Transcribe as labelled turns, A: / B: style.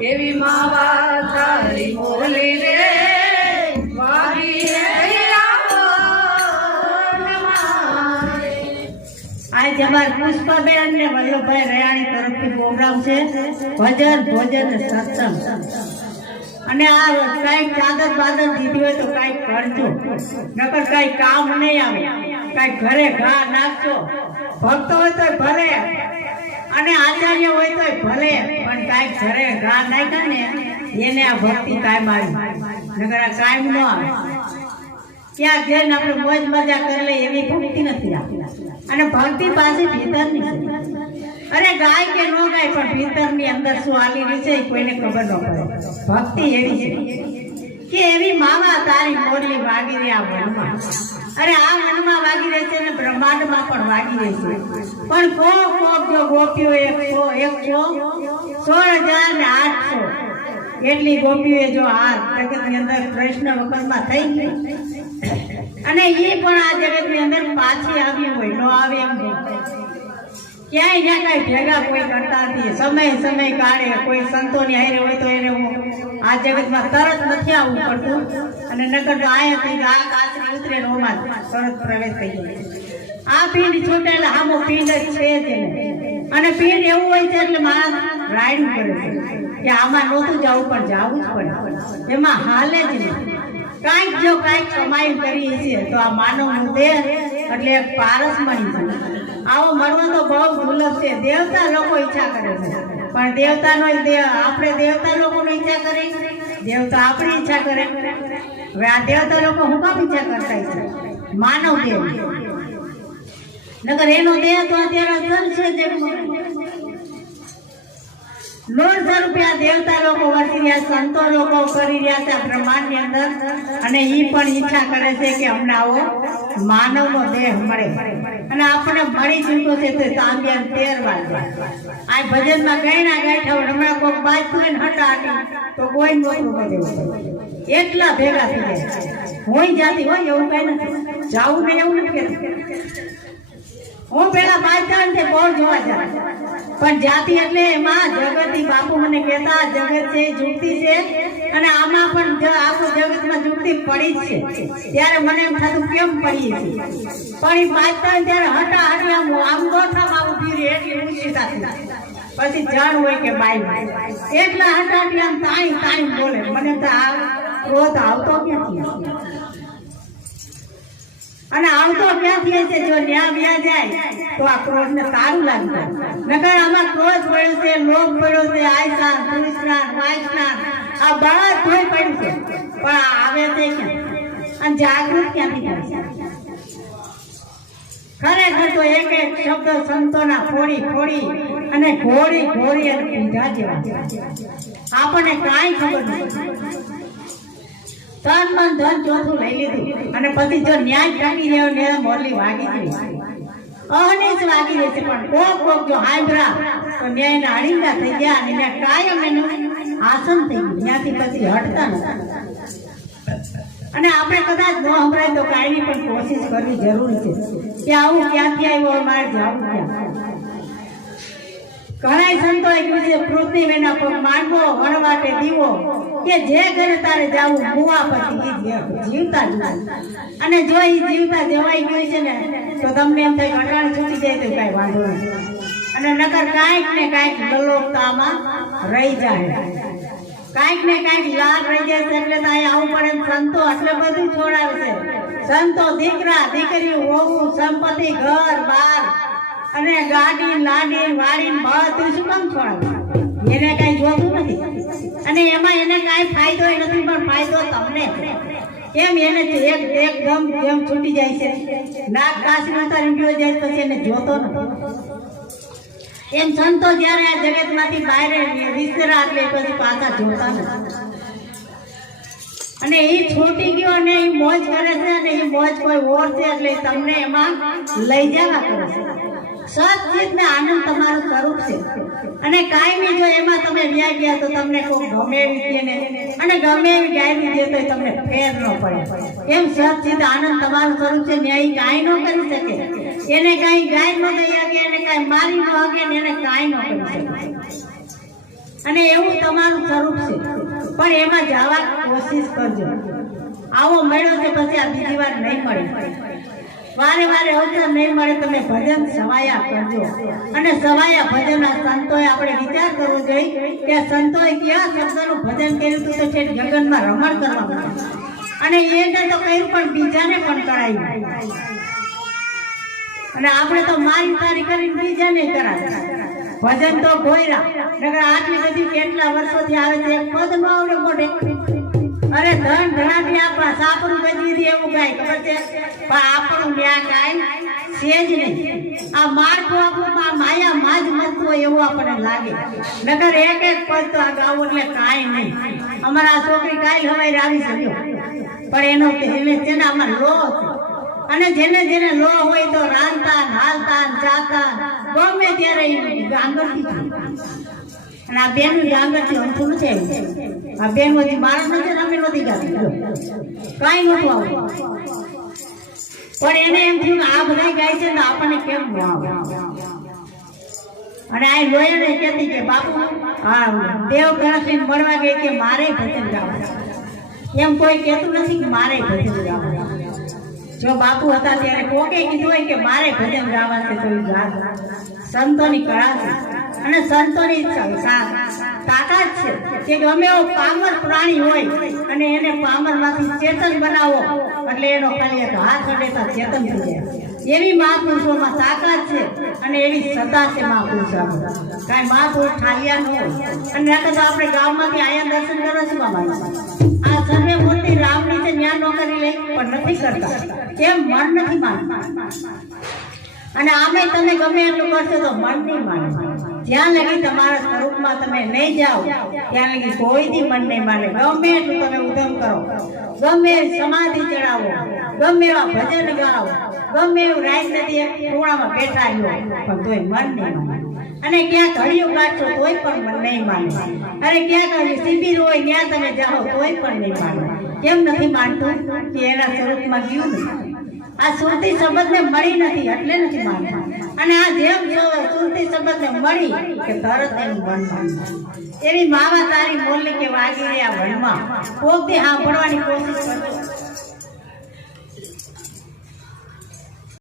A: એવી માવા રે મારી
B: આજે અમારા પુષ્પાબેન ને વલ્લભભાઈ રયાણી તરફથી પ્રોગ્રામ છે. ભજન, ભોજન સત્સંગ. અને આ કંઈક ચાદર બાદર દીધી હોય તો કંઈક કરજો. નકર કઈ કામ નહીં આવે. કંઈક ઘરે ઘા નાખજો. ભક્ત હોય તો ભલે. અને આચાર્ય હોય તો ભલે. કંઈક ઘરે ઘા નાખ્યા ને, એને આ ભક્તિ કાયમ આવી નગર કાયમ ન આવે. ક્યાં જઈને આપણે મોજ મજા કરી લઈએ એવી ભક્તિ નથી અને ભક્તિ પાસે ભીતરની અરે ગાય કે ન ગાય, પણ ભીતરની અંદર શું આલી રહી છે કોઈને ખબર ન પડે. ભક્તિ એવી કે એવી માવા તારી મોરલી વાગી રહી આ વનમાં. અરે આ વનમાં વાગી રહી છે ને બ્રહ્માંડમાં પણ વાગી રહી છે. પણ કો કોક જો ગોપીઓ એક કો એક સો સોળ હજાર ને આઠસો. એટલી ગોપીઓ જો આ જગતની અંદર કૃષ્ણ વખતમાં થઈ ગઈ. અને એ પણ આ જગતની અંદર પાછી આવી હોય, ન આવે એમ નહીં. ક્યાંય જ્યાં કઈ ભેગા કોઈ કરતા નથી. સમય સમય કાઢે, કોઈ સંતોની હારે હોય તો એને હું આ જગતમાં તરત નથી આવવું પડતું. અને નકર તો આયા થઈ આ કાચરી ઉતરે ને ઓમાં તરત પ્રવેશ થઈ જાય. આ પીંડ છૂટે એટલે આમો પીંડ જ છે જ અને પીંડ એવું હોય છે એટલે માણસ રાયડું કરે છે. કે આમાં નહોતું જવું, પણ જવું જ પડે. એમાં હાલે જ નહીં. કાંઈક જો કાંઈક કમાઈ કરીએ છીએ તો આ માનવનું દેહ એટલે પારસ મળી છે આવો મરવો તો બહુ દુર્લભ છે. દેવતા લોકો ઈચ્છા કરે છે. પણ દેવતાનો દેહ, આપણે દેવતા લોકોનો ઈચ્છા કરે દેવતા આપણી ઈચ્છા કરે. હવે આ દેવતા લોકો હું કામ ઈચ્છા કરતા છે? માનવ દેહ. નગર એનો દેહ તો અત્યારે છે જગમાં દોઢસો રૂપિયા દેવતા લોકો વસી રહ્યા સંતો લોકો કરી રહ્યા છે આ બ્રહ્માંડની અંદર. અને એ પણ ઈચ્છા કરે છે કે અમને આવો માનવનો દેહ મળે. અને આપણે મળી ચૂક્યો છે તે તાંબિયા તેર વાગે. આ ભજનમાં ગયના ગાંઠા હમણાં કોઈ બાજુ ને હટાટી તો કોઈ નોકરું ન એટલા ભેગા થઈ જાય હોય જાતી હોય એવું કઈ નથી. જાવું ને એવું નથી. હું પેલા બાજતા થાય બહુ જોવા જાય? પણ જાતિ એટલે એમાં જગતથી બાપુ મને કહેતા જગત છે જુગતી છે. અને આમાં પણ આખું જગતમાં જુગતી પડી જ છે. ત્યારે મને એમ થતું, કેમ પડી છે? પણ એ ને ત્યારે હટા હટી આમ આમ ગોઠા આવું ભીરી એટલી ઊંચી સાથે પછી જાણ હોય કે બાઈ એટલા હટાટી આમ તાણી તાણી બોલે. મને તો આ ક્રોધ આવતો ક્યાંથી અને આવતો ક્યાંથી હશે જો ન્યા વ્યા જાય, તો આ ક્રોધ ને સારું લાગે. નકર આમાં ક્રોધ પડ્યો છે, લોભ પડ્યો છે આયસાન તૃષ્ણા વાયસના આ બધું પડ્યું છે. પણ આવે તે ક્યાં? અને જાગૃત ક્યાંથી થાય છે? ખરેખર તો એક એક શબ્દ સંતોના ફોડી ફોડી અને ઘોડી ઘોડી અને પીધા જેવા. આપણને કાંઈ ખબર નથી. તન મન ધન ચોથું લઈ લીધું. અને પછી જો ન્યાય કાઢી રહ્યો ને મોરલી વાગી ગઈ. અહની જ વાગી રહી છે, પણ કોક કોક જો હાઈબ્રા તો ન્યાયના અડીંગા થઈ ગયા અને ત્યાં કાયમ એનું આસન થઈ ગયું. ત્યાંથી પછી હટતા નથી અને આપણે કદાચ ન સંભળાય તો કાંઈની પણ કોશિશ કરવી જરૂરી છે કે આવું ક્યાંથી આવ્યું મારે જવું ક્યાં? ઘણાય સંતોએ કહ્યું છે, પૃથ્વી એના પગ માંડવો, વણવાટે દીવો. કે જે ઘરે તારે જાવું મુવા પછી જીવતા જ અને જો એ જીવતા જવાય ગયું છે ને, તો તમને એમ થાય અટાણ છૂટી જાય તો કાંઈ વાંધો નહીં અને નકર કાંઈક ને કાંઈક ગલોકતામાં રહી જાય. કાંઈક ને કાંઈક લાભ રહી જાય છે એટલે તો આવું પડે સંતો એટલે બધું છોડાવે છે. સંતો દીકરા દીકરી વહુ, સંપત્તિ, ઘર, બાર અને ગાડી, લાડી, વાડી બધું શું કામ છોડાવે? એને કઈ જોતું નથી. અને એમાં એને કાંઈ ફાયદો નથી, પણ ફાયદો તમને. એમ એને એક એકદમ કેમ છૂટી જાય છે. નાક કાસી ઉતારીને ગયો જાય પછી એને જોતો નથી. એમ સંતો જ્યારે આ જગતમાંથી બહાર વિસ્તરા એટલે પછી પાછા જોતા નથી. અને એ છૂટી ગયો અને એ મોજ કરે છે અને એ મોજ કોઈ ઓર છે એટલે તમને એમાં લઈ જવા કરે છે. ને આનંદ તમારું સ્વરૂપ છે. અને કાયમી જો એમાં તમે વ્યા ગયા તો તમને કોઈ ગમે એવી ને અને ગમે એવી ગાયરી દે તો તમને ફેર ન પડે. એમ સચિત આનંદ તમારું સ્વરૂપ છે, ન્યાય કાંઈ ન કરી શકે. એને કાંઈ ગાય ન દઈ શકે એને કાંઈ મારી ન શકે ને એને કાંઈ ન કરી શકે. અને એવું તમારું સ્વરૂપ છે. પણ એમાં જવા કોશિશ કરજો. આવો મળ્યો છે, પછી આ બીજી વાર નહીં મળે. વારે વારે અવસર નહીં મળે, તમે ભજન સવાયા કરજો. અને સવાયા ભજન આ સંતોએ આપણે વિચાર કરવો જોઈએ કે સંતોએ કયા શબ્દનું ભજન કર્યું હતું તો છે જગનમાં રમણ કરવા. અને એને તો કર્યું પણ બીજાને પણ કરાયું. અને આપણે તો મારી તારી કરીને બીજાને કરાવ્યા ભજન તો ભોયરા, નકર આટલી બધી કેટલા વર્ષોથી આવે છે, એક પદમાં આવડે મોઢે. અરે ધન ધનાથી આપણા સાપરું ગજી એવું ગાય ખબર છે? પણ આપણું ન્યા ગાય છે જ નહીં. આ આપણું આ માયા માં જ મરતું હોય એવું આપણને લાગે. નકર એક એક પદ તો આ ગાવું એટલે કાંઈ નહીં. અમારા છોકરી કાંઈ હવાઈ આવી શક્યો પણ એનો પહેલે છે ને આમાં લો અને જેને જેને લો હોય તો રાંધતા, હાલતા ચાતા ગમે ત્યારે ગાંગરથી અને આ બેન ગાંગરથી અમથું નથી આવ્યું. આ બેન બધી મારો નથી નથી ગાતી. જો. કાંઈ નતું આવું પણ એને એમ થયું કે આ બધા ગાય છે ને આપણને કેમ ન આવે? અને આ લોહીને કહેતી કે બાપુ હા દેવ ગણેશને મળવા ગઈ કે મારે ભજન ગાવું. એમ કોઈ કહેતું નથી કે મારે ભજન ગાવું. જો બાપુ હતા ત્યારે કોકે કીધું હોય કે મારે ભજન ગાવા છે, તો ગા સંતોની કળા અને સંતોની તાકાત છે કે ગમે એવો પામર પ્રાણી હોય અને એને પામરમાંથી ચેતન બનાવો, એટલે એનો ખાલી એક હાથ અડેતા ચેતન થઈ જાય. એવી મહાપુરુષોમાં તાકાત છે અને એવી સત્તા છે મહાપુરુષોમાં. કાંઈ મહાપુરુષ ઠાલિયા ન હોય. અને તો આપણે ગામમાંથી આયા દર્શન કરવા શું કામ આ સર્વે મૂર્તિ રામની છે ન્યા નોકરી લે પણ નથી કરતા. એમ મન નથી માનતા. અને આમે તમે ગમે એટલું કરશો તો મન નહીં માને. જ્યાં લગી તમારા સ્વરૂપમાં તમે નહીં જાઓ, ત્યાં લગી કોઈ દી મન નહીં માને. ગમે એટલું તમે ઉધમ કરો. ગમે સમાધિ ચડાવો ગમે એવા ભજન ગાઓ. ગમે એવું રાઈ નથી ટોળામાં બેઠા રહ્યો, પણ તોય મન નહીં અને ક્યાંક હળિયું કાઢશો તોય પણ મન નહીં માને. અરે ક્યાંક શિબિર હોય ત્યાં તમે જાઓ તોય પણ નહીં માને. કેમ નથી માનતું? કે એના સ્વરૂપમાં ગયું નથી. આ સુરતી શબ્દને મળી નથી, એટલે નથી માનતા. અને આ જેમ સુરતી શબ્દને મળી કે તરત એનું મન એવી માવા તારી બોલી કે વાગી રહ્યા વનમાં. હા સાંભળવાની કોશિશ કરજો